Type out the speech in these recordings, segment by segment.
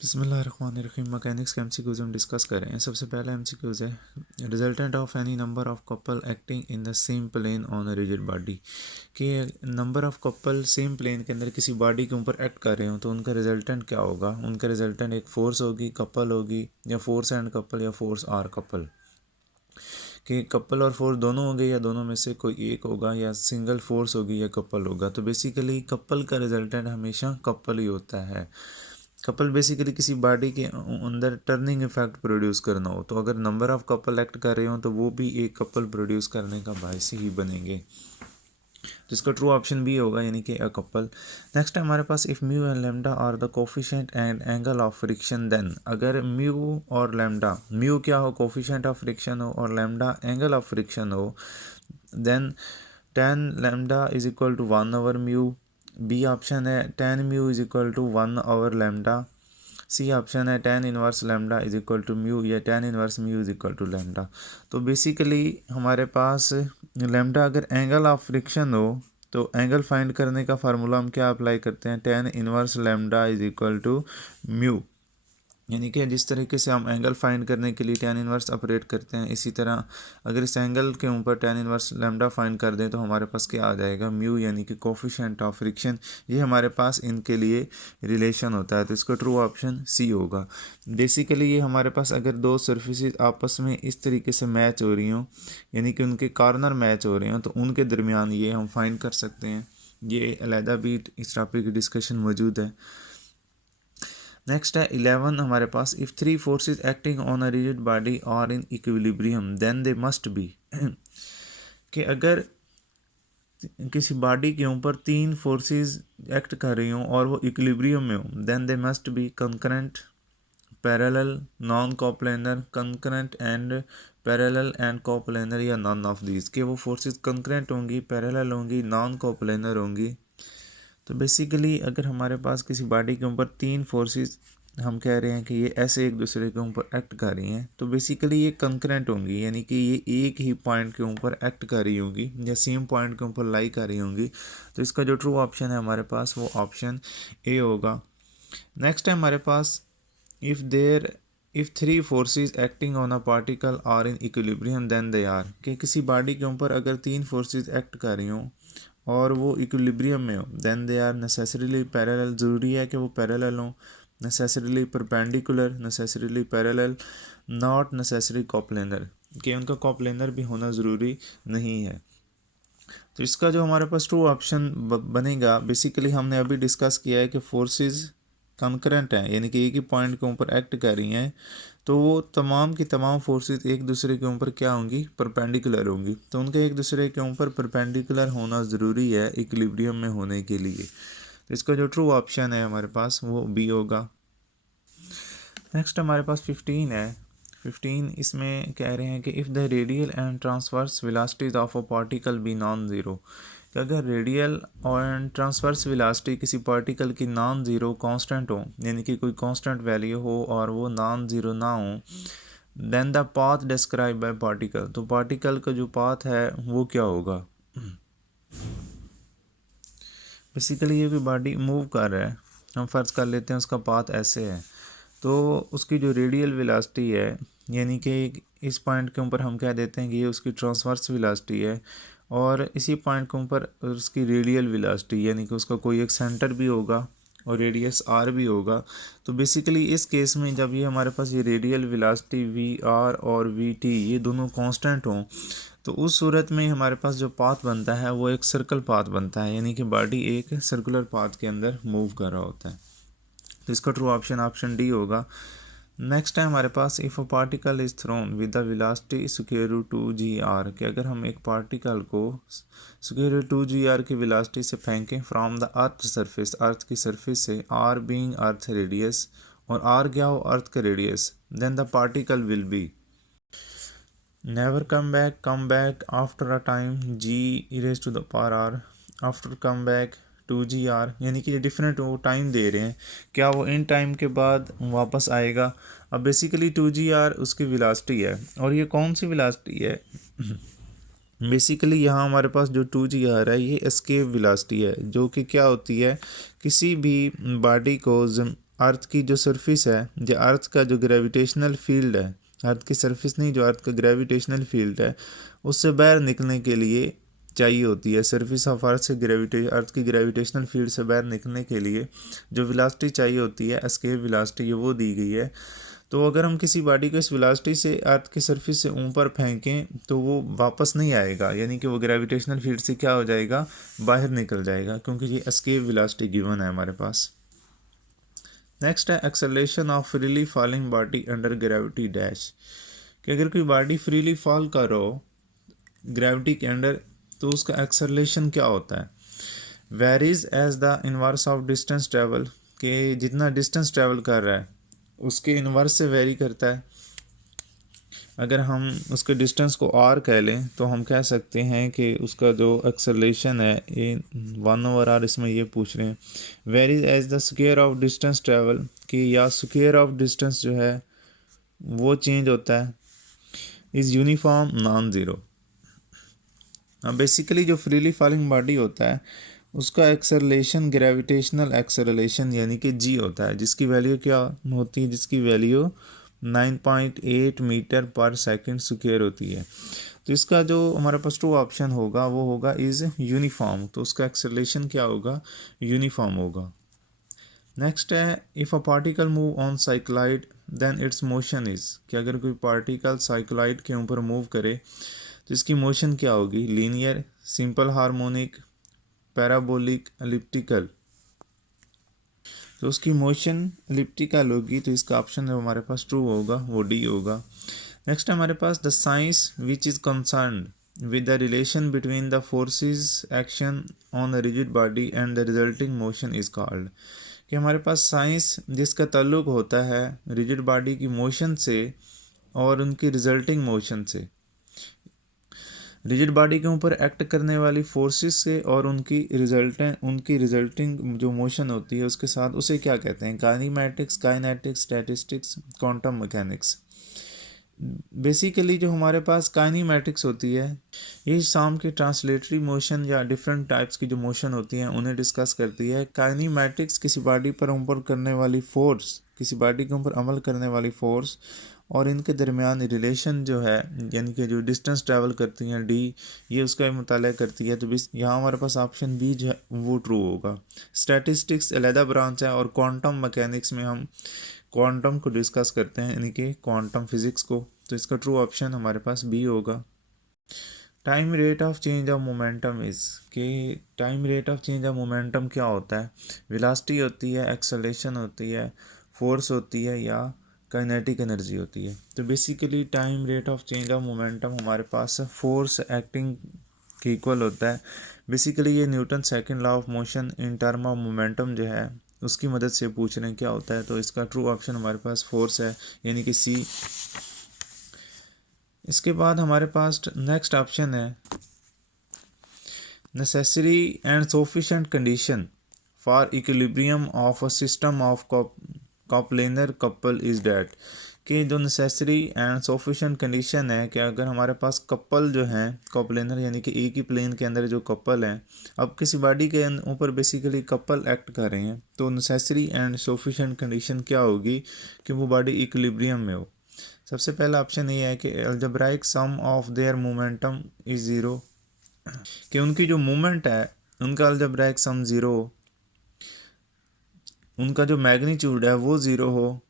बिस्मिल्लाहिर्रहमानिर्रहीम। मैकेनिक्स के एमसीक्यूज हम डिस्कस कर रहे हैं। सबसे पहला एमसीक्यूज है resultant of any number of couple acting in the same plane on a rigid body. कि number of couple same plane के अंदर किसी बॉडी के ऊपर एक्ट कर रहे हो तो उनका रिजल्टेंट क्या होगा। उनका रिजल्टेंट एक फोर्स होगी, कपल होगी, या फोर्स एंड कपल, या फोर्स आर कपल। कि कपल और फोर्स दोनों होंगे या दोनों में से कोई एक होगा, या सिंगल फोर्स होगी या कपल होगा। तो बेसिकली कपल का रिजल्टेंट हमेशा कपल ही होता है। कपल बेसिकली किसी बॉडी के अंदर टर्निंग इफेक्ट प्रोड्यूस करना हो, तो अगर नंबर ऑफ कपल एक्ट कर रहे हो तो वो भी एक कपल प्रोड्यूस करने का बायस ही बनेंगे। तो इसका ट्रू ऑप्शन भी होगा, यानी कि अ कपल। नेक्स्ट है हमारे पास if mu and lambda are the coefficient and angle of friction, then अगर म्यू और लेमडा, म्यू क्या हो, कोफिशिएंट ऑफ फ्रिक्शन हो, और लेमडा एंगल ऑफ फ्रिक्शन हो, then tan lambda is equal to 1/म्यू। बी ऑप्शन है tan mu is equal to 1/लेमडा। सी ऑप्शन है tan inverse lambda is equal to mu, या tan inverse mu is equal to lambda. तो basically हमारे पास lambda अगर angle of friction हो तो एंगल फाइंड करने का फार्मूला हम क्या अप्लाई करते हैं, tan inverse lambda is equal to mu. यानी कि जिस तरीके से हम एंगल फाइंड करने के लिए टेन इनवर्स ऑपरेट करते हैं, इसी तरह अगर इस एंगल के ऊपर टेन इनवर्स लेमडा फाइंड कर दें तो हमारे पास क्या आ जाएगा, म्यू, यानी कि कोफिशिएंट ऑफ फ्रिक्शन। ये हमारे पास इनके लिए रिलेशन होता है, तो इसका ट्रू ऑप्शन सी होगा। बेसिकली ये हमारे पास अगर दो सर्फेसिस आपस में इस तरीके से मैच हो रही हों, यानी कि उनके कॉर्नर मैच हो रहे हों, तो उनके दरमियान ये हम फाइंड कर सकते हैं। ये अलहदा भी इस टॉपिक की डिस्कशन मौजूद है। नेक्स्ट है 11 हमारे पास if three forces acting on a rigid body are in equilibrium then they must be. कि अगर किसी बॉडी के ऊपर तीन फोर्सेस एक्ट कर रही हों और वो इक्विलिब्रियम में हो, then they must be concurrent, parallel, non coplanar, concurrent and parallel and coplanar, या नॉन ऑफ दीज। कि वो फोर्सेस कंकरेंट होंगी, पैरेलल होंगी, नॉन कोप्लेनर होंगी। तो बेसिकली अगर हमारे पास किसी बॉडी के ऊपर तीन फोर्सेस हम कह रहे हैं कि ये ऐसे एक दूसरे के ऊपर एक्ट कर रही हैं, तो बेसिकली ये कंकरेंट होंगी, यानी कि ये एक ही पॉइंट के ऊपर एक्ट कर रही होंगी या सेम पॉइंट के ऊपर लाई कर रही होंगी। तो इसका जो ट्रू ऑप्शन है हमारे पास वो ऑप्शन ए होगा। नेक्स्ट है हमारे पास if three forces acting on a particle are in equilibrium then they are. कि किसी बॉडी के ऊपर अगर तीन फोर्सेस एक्ट कर रही हों और वो इक्विलिब्रियम में हो, then they are necessarily parallel. ज़रूरी है कि वो पैरेलल हों, necessarily perpendicular, necessarily parallel, not necessary coplanar. कि उनका कोप्लेनर भी होना ज़रूरी नहीं है। तो इसका जो हमारे पास ट्रू ऑप्शन बनेगा, बेसिकली हमने अभी डिस्कस किया है कि फोर्सेस कंकरेंट हैं, यानी कि एक ही पॉइंट के ऊपर एक्ट कर रही हैं, तो वो तमाम की तमाम फोर्सेस एक दूसरे के ऊपर क्या होंगी, परपेंडिकुलर होंगी। तो उनके एक दूसरे के ऊपर परपेंडिकुलर होना ज़रूरी है इक्विलिब्रियम में होने के लिए। तो इसका जो ट्रू ऑप्शन है हमारे पास वो बी होगा। नेक्स्ट हमारे पास 15 है। 15 इसमें कह रहे हैं कि if the radial and transverse velocities of a particle be non zero. कि अगर रेडियल और ट्रांसवर्स वेलोसिटी किसी पार्टिकल की नॉन ज़ीरो कांस्टेंट हो, यानी कि कोई कांस्टेंट वैल्यू हो और वो नॉन ज़ीरो ना हो, then the path describe by particle. तो पार्टिकल का जो पाथ है वो क्या होगा। बेसिकली ये कोई बॉडी मूव कर रहा है, हम फ़र्ज़ कर लेते हैं उसका पाथ ऐसे है, तो उसकी जो रेडियल वेलोसिटी है, यानी कि इस पॉइंट के ऊपर हम कह देते हैं कि ये उसकी ट्रांसवर्स वेलोसिटी है, और इसी पॉइंट के ऊपर उसकी रेडियल वेलोसिटी, यानी कि उसका कोई एक सेंटर भी होगा और रेडियस आर भी होगा। तो बेसिकली इस केस में जब ये हमारे पास ये रेडियल वेलोसिटी वी आर और वी टी ये दोनों कांस्टेंट हों, तो उस सूरत में हमारे पास जो पाथ बनता है वो एक सर्कल पाथ बनता है, यानी कि बॉडी एक सर्कुलर पाथ के अंदर मूव कर रहा होता है। तो इसका ट्रू ऑप्शन ऑप्शन डी होगा। नेक्स्ट है हमारे पास if a particle is thrown with the velocity square root 2 g r। कि अगर हम एक पार्टिकल को स्क्वायर रूट 2 g r की वेलोसिटी से फेंकें from the earth surface, earth की सरफेस से, आर बीइंग अर्थ रेडियस, और आर क्या हो, अर्थ का radius, then the particle will be never come back after a time g raised to the power r, after come back 2 g r। यानी कि ये different वो time दे रहे हैं, क्या वो इन टाइम के बाद वापस आएगा। अब बेसिकली 2 g r उसकी वेलोसिटी है, और ये कौन सी वेलोसिटी है। बेसिकली यहाँ हमारे पास जो 2 g r है ये एस्केप वेलोसिटी है, जो कि क्या होती है, किसी भी बॉडी को अर्थ की जो सरफेस है, जो अर्थ का जो ग्रेविटेशनल फील्ड है, अर्थ की सरफेस नहीं, जो अर्थ का ग्रेविटेशनल फील्ड है, उससे बाहर निकलने के लिए चाहिए होती है। सरफेस ऑफ अर्थ से अर्थ की ग्रेविटेशनल फील्ड से बाहर निकलने के लिए जो वेलोसिटी चाहिए होती है, एस्केप वेलोसिटी, वो दी गई है। तो अगर हम किसी बॉडी को इस वेलोसिटी से अर्थ की सरफेस से ऊपर फेंकें तो वो वापस नहीं आएगा, यानी कि वो ग्रेविटेशनल फील्ड से क्या हो जाएगा, बाहर निकल जाएगा, क्योंकि ये एस्केप वेलोसिटी गिवन है हमारे पास। नेक्स्ट है acceleration of freely falling body under gravity dash, कि अगर कोई बॉडी फ्रीली फॉल कर रहा हो ग्रेविटी के अंडर तो उसका एक्सेलरेशन क्या होता है। Varies as the inverse of distance travel, कि जितना डिस्टेंस ट्रेवल कर रहा है उसके इनवर्स से वेरी करता है। अगर हम उसके डिस्टेंस को आर कह लें तो हम कह सकते हैं कि उसका जो एक्सेलरेशन है ये 1/r, इसमें ये पूछ रहे हैं varies as the square of distance travel, कि या स्क्वायर ऑफ डिस्टेंस जो है वो चेंज होता है, is uniform non zero. Basically जो फ्रीली फॉलिंग बॉडी होता है उसका एक्सेलरेशन ग्रेविटेशनल एक्सेलरेशन यानी कि जी होता है, जिसकी वैल्यू क्या होती है, जिसकी वैल्यू 9.8 मीटर पर सेकंड स्क्वायर होती है। तो इसका जो हमारे पास ट्रू ऑप्शन होगा वो होगा इज़ यूनिफॉर्म, तो उसका एक्सेलरेशन क्या होगा, यूनिफॉर्म होगा। नेक्स्ट है if a particle move on cycloid then its motion is, कि अगर कोई पार्टिकल साइक्लाइड के ऊपर मूव करे तो इसकी मोशन क्या होगी, linear, simple harmonic, parabolic, elliptical. तो उसकी मोशन एलिप्टिकल होगी, तो इसका ऑप्शन जो हमारे पास ट्रू होगा वो डी होगा। नेक्स्ट है हमारे पास the science which is concerned with the relation between the forces action on the rigid body and the resulting motion is called, कि हमारे पास साइंस जिसका ताल्लुक होता है रिजिड बॉडी की मोशन से और उनकी रिजल्टिंग मोशन से, रिजिड बॉडी के ऊपर एक्ट करने वाली फोर्सेस से और उनकी रिजल्टिंग जो मोशन होती है उसके साथ, उसे क्या कहते हैं, kinematics, kinetics, statistics, quantum mechanics. Basically जो हमारे पास काइनेमैटिक्स होती है ये शाम के ट्रांसलेटरी मोशन या डिफरेंट टाइप्स की जो मोशन होती हैं उन्हें डिस्कस करती है। काइनेमैटिक्स किसी बॉडी पर ऊपर करने वाली फोर्स, किसी बॉडी के ऊपर अमल करने वाली फोर्स और इनके दरमियान रिलेशन जो है, यानी कि जो डिस्टेंस ट्रैवल करती हैं डी, ये उसका मुताला करती है। तो यहाँ हमारे पास ऑप्शन बी जो है वो ट्रू होगा। स्टैटिस्टिक्स अलहदा ब्रांच है और क्वांटम मैकेनिक्स में हम क्वांटम को डिस्कस करते हैं, यानी कि क्वांटम फिजिक्स को। तो इसका ट्रू ऑप्शन हमारे पास बी होगा। Time rate of change of momentum is, कि time rate of change of momentum क्या होता है, वेलोसिटी होती है, एक्सेलरेशन होती है, फोर्स होती है या काइनेटिक एनर्जी होती है। तो basically time rate of change of momentum हमारे पास फोर्स एक्टिंग के इक्वल होता है। बेसिकली ये Newton second law of motion in term of momentum जो है उसकी मदद से पूछ रहे हैं क्या होता है। तो इसका ट्रू ऑप्शन हमारे पास फोर्स है, यानी कि सी। इसके बाद हमारे पास नेक्स्ट ऑप्शन है necessary and sufficient condition for equilibrium of a system of कॉप्लेनर couple is that, कि जो नेसेसरी एंड सफिशिएंट कंडीशन है कि अगर हमारे पास कपल जो हैं कॉप्लेनर यानी कि एक ही प्लेन के अंदर जो कपल हैं, अब किसी बॉडी के ऊपर बेसिकली कपल एक्ट कर रहे हैं, तो नेसेसरी एंड सफिशिएंट कंडीशन क्या होगी कि वो बॉडी इक्विलिब्रियम में हो। सबसे पहला ऑप्शन ये है कि algebraic sum of their momentum is zero, कि उनकी जो मूवमेंट है उनका अलजेब्राइक सम ज़ीरो हो, उनका जो मैग्नीट्यूड है वो ज़ीरो हो,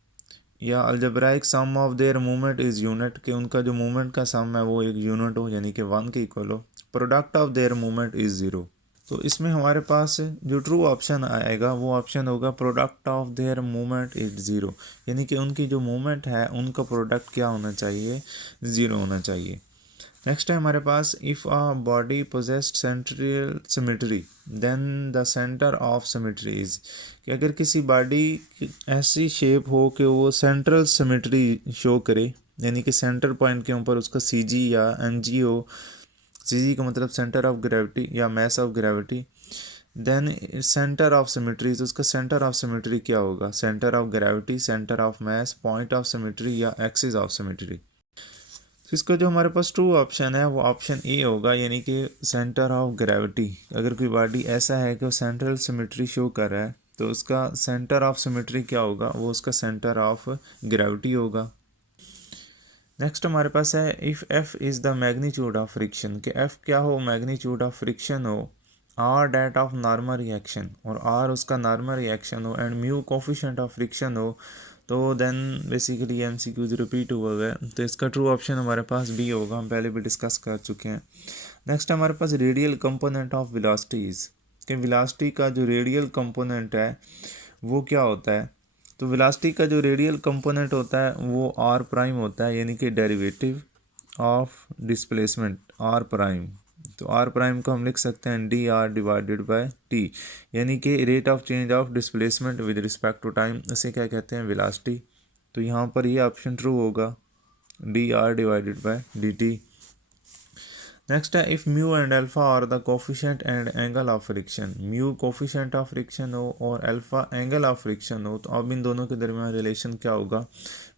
या algebraic sum of their movement is unit, कि उनका जो मूवमेंट का सम है वो एक यूनिट हो, यानी कि 1 के इक्वल हो। Product of their movement is zero. तो इसमें हमारे पास जो ट्रू ऑप्शन आएगा वो ऑप्शन होगा product of their movement is zero, यानी कि उनकी जो मूवमेंट है उनका प्रोडक्ट क्या होना चाहिए, ज़ीरो होना चाहिए। नेक्स्ट है हमारे पास if a body possessed central symmetry then the centre of symmetry is, कि अगर किसी बॉडी ऐसी शेप हो कि वो सेंट्रल सिमेट्री शो करे, यानी कि सेंटर पॉइंट के ऊपर उसका सी जी या एन जी हो, सी जी का मतलब सेंटर ऑफ ग्रेविटी या mass of gravity, then centre of symmetry, तो उसका सेंटर ऑफ सिमेट्री क्या होगा, centre of gravity, centre of mass, point of symmetry या एक्सिस ऑफ सिमेट्री। तो इसका जो हमारे पास ट्रू ऑप्शन है वो ऑप्शन ए होगा, यानी कि सेंटर ऑफ ग्रेविटी। अगर कोई बॉडी ऐसा है कि वो सेंट्रल सिमेट्री शो कर रहा है तो उसका सेंटर ऑफ सिमेट्री क्या होगा, वो उसका सेंटर ऑफ ग्रेविटी होगा। नेक्स्ट हमारे पास है if F is the magnitude of friction, कि एफ क्या हो, मैग्नीट्यूड ऑफ फ्रिक्शन हो, R that of normal reaction और आर उसका नॉर्मल रिएक्शन हो, and mu coefficient of friction हो, तो देन बेसिकली एमसीक्यूज रिपीट हुआ है। तो इसका ट्रू ऑप्शन हमारे पास बी होगा, हम पहले भी डिस्कस कर चुके हैं। नेक्स्ट हमारे पास रेडियल कंपोनेंट ऑफ वेलोसिटीज़, कि वेलोसिटी का जो रेडियल कंपोनेंट है वो क्या होता है। तो वेलोसिटी का जो रेडियल कंपोनेंट होता है वो आर प्राइम होता है, यानी कि derivative of displacement R prime. तो आर प्राइम को हम लिख सकते हैं D R divided by T, यानी कि rate of change of displacement with respect to time, इसे क्या कहते हैं, वेलोसिटी। तो यहाँ पर ये ऑप्शन ट्रू होगा, D R divided by D T. Next है if mu and alpha are the coefficient and angle of friction, mu coefficient of friction हो और अल्फा एंगल ऑफ फ्रिक्शन हो, तो अब इन दोनों के दरमियान रिलेशन क्या होगा।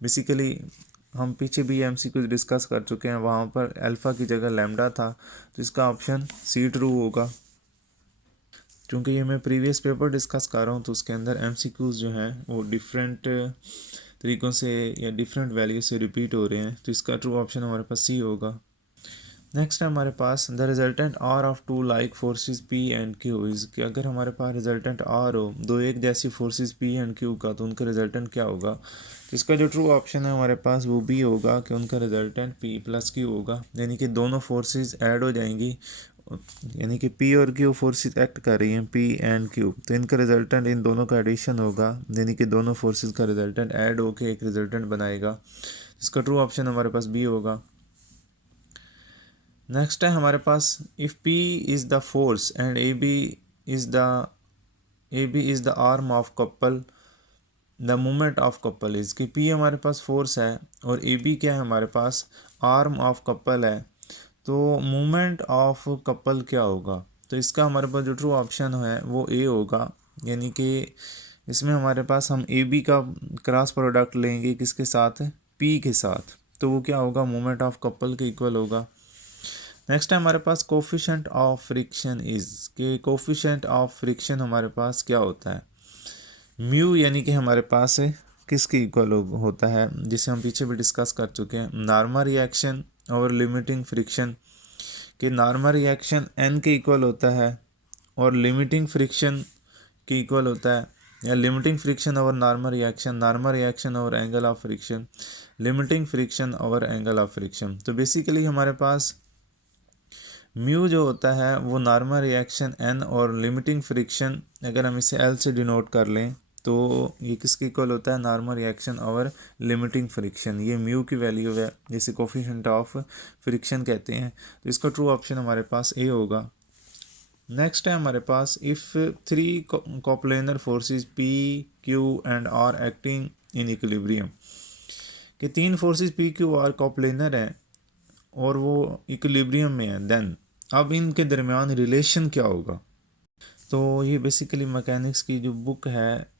बेसिकली हम पीछे भी एमसीक्यू डिस्कस कर चुके हैं, वहाँ पर अल्फा की जगह लैम्डा था, तो इसका ऑप्शन सी ट्रू होगा। क्योंकि ये मैं प्रीवियस पेपर डिस्कस कर रहा हूँ, तो उसके अंदर एमसीक्यूज़ जो हैं वो डिफरेंट तरीक़ों से या डिफरेंट वैल्यू से रिपीट हो रहे हैं, तो इसका ट्रू ऑप्शन हमारे पास सी होगा। नेक्स्ट है हमारे पास the resultant R of two like forces P and Q is, कि अगर हमारे पास रिजल्टेंट आर हो दो एक जैसी फोर्सेस पी एंड क्यू का, तो उनका रिजल्टेंट क्या होगा। तो इसका जो ट्रू ऑप्शन है हमारे पास वो बी होगा, कि उनका रिजल्टेंट पी प्लस क्यू होगा, यानी कि दोनों फोर्सेस ऐड हो जाएंगी, यानी कि पी और क्यू फोर्सेस एक्ट कर रही हैं, पी एंड क्यू, तो इनका रिजल्टेंट इन दोनों का एडिशन होगा, यानी कि दोनों फोर्सेस का रिजल्टेंट ऐड होकर एक रिजल्टेंट बनाएगा। इसका ट्रू ऑप्शन हमारे पास बी होगा। नेक्स्ट है हमारे पास if P is the force and A B is the arm of couple, the moment of couple is, कि P हमारे पास फोर्स है और ए बी क्या है, हमारे पास आर्म ऑफ कपल है, तो मोमेंट ऑफ कपल क्या होगा। तो इसका हमारे पास जो ट्रू ऑप्शन है वो ए होगा, यानी कि इसमें हमारे पास हम ए बी का क्रॉस प्रोडक्ट लेंगे किसके साथ, P के साथ, तो वो क्या होगा, मोमेंट ऑफ कपल के इक्वल होगा। नेक्स्ट है हमारे पास कोफिशेंट ऑफ फ्रिक्शन इज़, के कोफिशेंट ऑफ फ्रिक्शन हमारे पास क्या होता है, म्यू, यानी कि हमारे पास किसके इक्वल होता है, जिसे हम पीछे भी डिस्कस कर चुके हैं, नॉर्मल रिएक्शन और लिमिटिंग फ्रिक्शन, के नॉर्मल रिएक्शन एन के इक्वल होता है और लिमिटिंग फ्रिक्शन के इक्वल होता है, या लिमिटिंग फ्रिक्शन और नॉर्मल रिएक्शन और angle of friction, limiting friction और एंगल ऑफ फ्रिक्शन। तो बेसिकली हमारे पास म्यू जो होता है वो नॉर्मल रिएक्शन एन और लिमिटिंग फ्रिक्शन, अगर हम इसे एल से डिनोट कर लें तो ये किसके इक्वल होता है, नॉर्मल रिएक्शन और लिमिटिंग फ्रिक्शन, ये म्यू की वैल्यू है, जिसे कोफिशिएंट ऑफ फ्रिक्शन कहते हैं। तो इसका ट्रू ऑप्शन हमारे पास ए होगा। नेक्स्ट है हमारे पास if three coplanar forces P Q and R acting in equilibrium, कि तीन forces P Q R coplanar हैं और वो इक्विलिब्रियम में है, देन अब इनके दरमियान रिलेशन क्या होगा। तो ये बेसिकली मैकेनिक्स की जो बुक है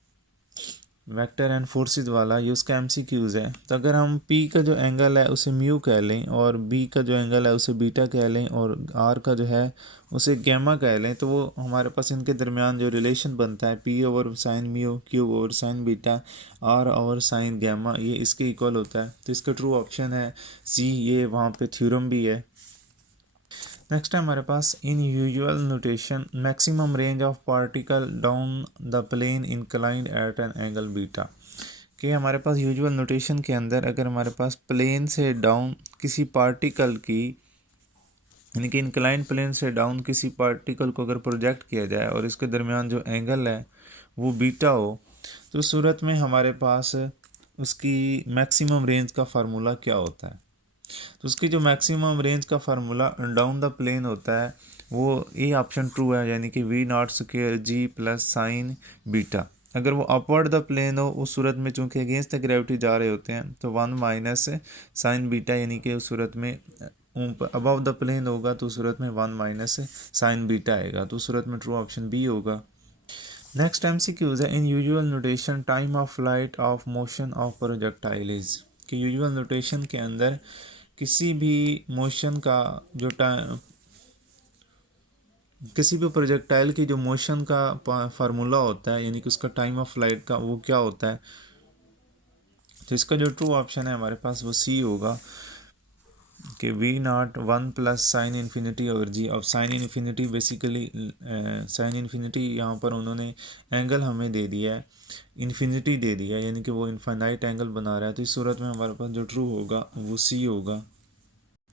वेक्टर एंड फोर्सेस वाला, ये उसका एमसीक्यूज़ है। तो अगर हम पी का जो एंगल है उसे म्यू कह लें और बी का जो एंगल है उसे बीटा कह लें और आर का जो है उसे गैमा कह लें, तो वो हमारे पास इनके दरमियान जो रिलेशन बनता है P over sine mu, Q over sine beta, R over sine gamma, ये इसके इक्वल होता है। तो इसका ट्रू ऑप्शन है सी, ये वहाँ पे थ्योरम भी है। नेक्स्ट है हमारे पास in usual notation maximum range of particle down the plane inclined at an angle beta, कि हमारे पास यूजुअल नोटेशन के अंदर अगर हमारे पास प्लेन से डाउन किसी पार्टिकल की, यानी कि इंक्लाइंड प्लेन से डाउन किसी पार्टिकल को अगर प्रोजेक्ट किया जाए और इसके दरमियान जो एंगल है वो बीटा हो, तो उस सूरत में हमारे पास उसकी मैक्सिमम रेंज का फार्मूला क्या होता है। तो उसकी जो मैक्सिमम रेंज का फार्मूला डाउन द प्लेन होता है वो ए ऑप्शन ट्रू है, यानी कि V not square G plus sine beta. अगर वो अपवर्ड द प्लेन हो उस सूरत में, चूँकि अगेंस्ट द ग्रेविटी जा रहे होते हैं, तो 1 माइनस साइन बीटा, यानी कि उस सूरत में अबव द प्लेन होगा तो उस सूरत में 1 माइनस साइन बीटा आएगा, तो उस सूरत में ट्रू ऑप्शन बी होगा। नेक्स्ट एमसीक्यूज है इन usual notation time of flight of motion of projectile is, कि यूजुअल नोटेशन के अंदर किसी भी मोशन का जो टाइम किसी भी प्रोजेक्टाइल की जो मोशन का फार्मूला होता है, यानी कि उसका टाइम ऑफ फ्लाइट का वो क्या होता है, तो इसका जो ट्रू ऑप्शन है हमारे पास वो सी होगा कि V0 1 प्लस साइन इन्फिनिटी और जी। अब sine infinity basically sine infinity यहाँ पर उन्होंने एंगल हमें दे दिया है, इन्फिनिटी दे दिया है, यानी कि वो इनफाइनाइट एंगल बना रहा है, तो इस सूरत में हमारे पास जो ट्रू होगा वो सी होगा।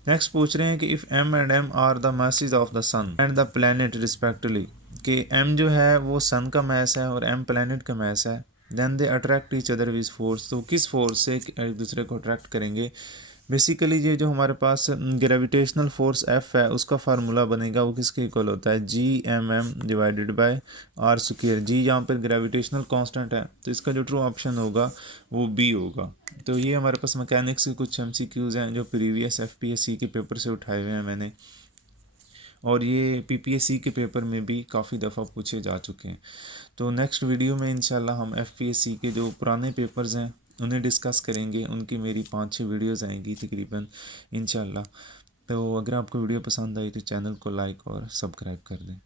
नेक्स्ट पूछ रहे हैं कि if M and M are the masses of the sun and the planet respectively, कि एम जो है वो सन का मैस है और एम प्लैनेट का मैस है, then they attract each other with force, तो किस फोर्स से एक दूसरे को अट्रैक्ट करेंगे। बेसिकली ये जो हमारे पास ग्रेविटेशनल फोर्स एफ है उसका फार्मूला बनेगा, वो किसके इक्वल होता है, G M M divided by R square. G यहाँ पर ग्रेविटेशनल कांस्टेंट है, तो इसका जो ट्रू ऑप्शन होगा वो बी होगा। तो ये हमारे पास मैकेनिक्स के कुछ एमसीक्यूज़ हैं जो प्रीवियस एफपीएससी के पेपर से उठाए हुए हैं मैंने, और ये पीपीएससी के पेपर में भी काफ़ी दफ़ा पूछे जा चुके हैं। तो नेक्स्ट वीडियो में इंशाल्लाह हम एफपीएससी के जो पुराने पेपर्स हैं उन्हें डिस्कस करेंगे, उनकी मेरी 5-6 वीडियोज़ आएंगी तकरीबन इंशाल्लाह। तो अगर आपको वीडियो पसंद आई तो चैनल को लाइक और सब्सक्राइब कर दें।